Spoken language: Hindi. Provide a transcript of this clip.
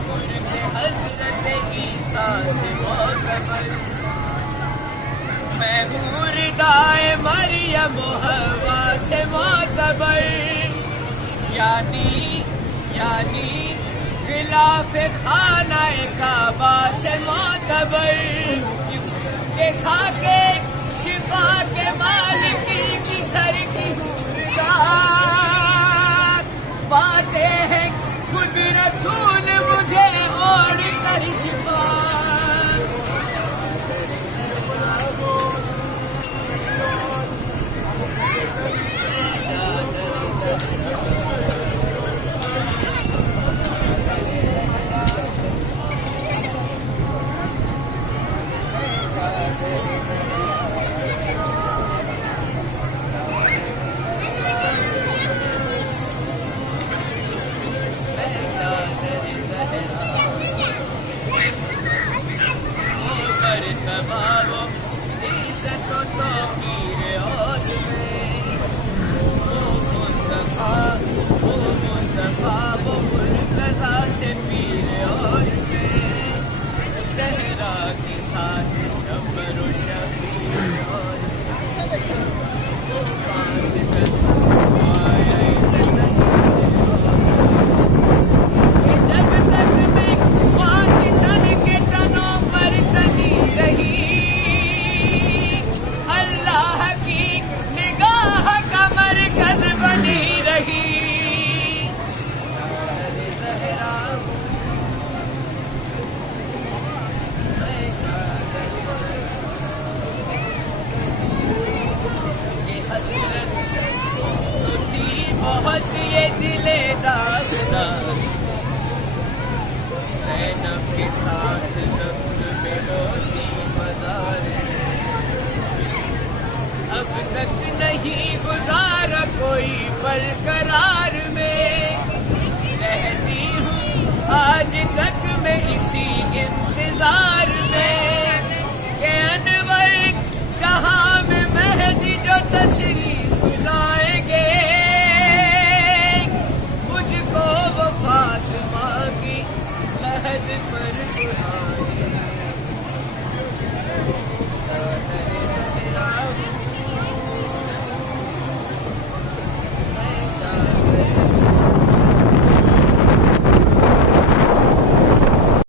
गुर्द हजरत ईसा से मोतबर, मैं हूँ रिदाए मरियम हवा से मोतबर, यानी खिलाफ खानाए काबा से मोतबर, देखा के शिफा के मालिक की सर की हुर्दार, पाते हैं खुद रसूल मुझे ओढ़ कर शिफा। तबावो इज्जत तो कीरे और वो मुस्तफा वो मुर्तज़ा से पीरे और ज़हरा के साथ शबर व शबीर और वो पाँच जब तक में 5 टन के तनों पर तनी रही, अल्लाह की निगाह का मरकज़ बनी रही। ये हसरत तो थी बहुत ये दिले दागदार, ज़ैनब के साथ दफ्न में होती मज़ार, अब तक नहीं गुजारा कोई पल करार में, रहती हूँ आज तक मैं इसी इंतजार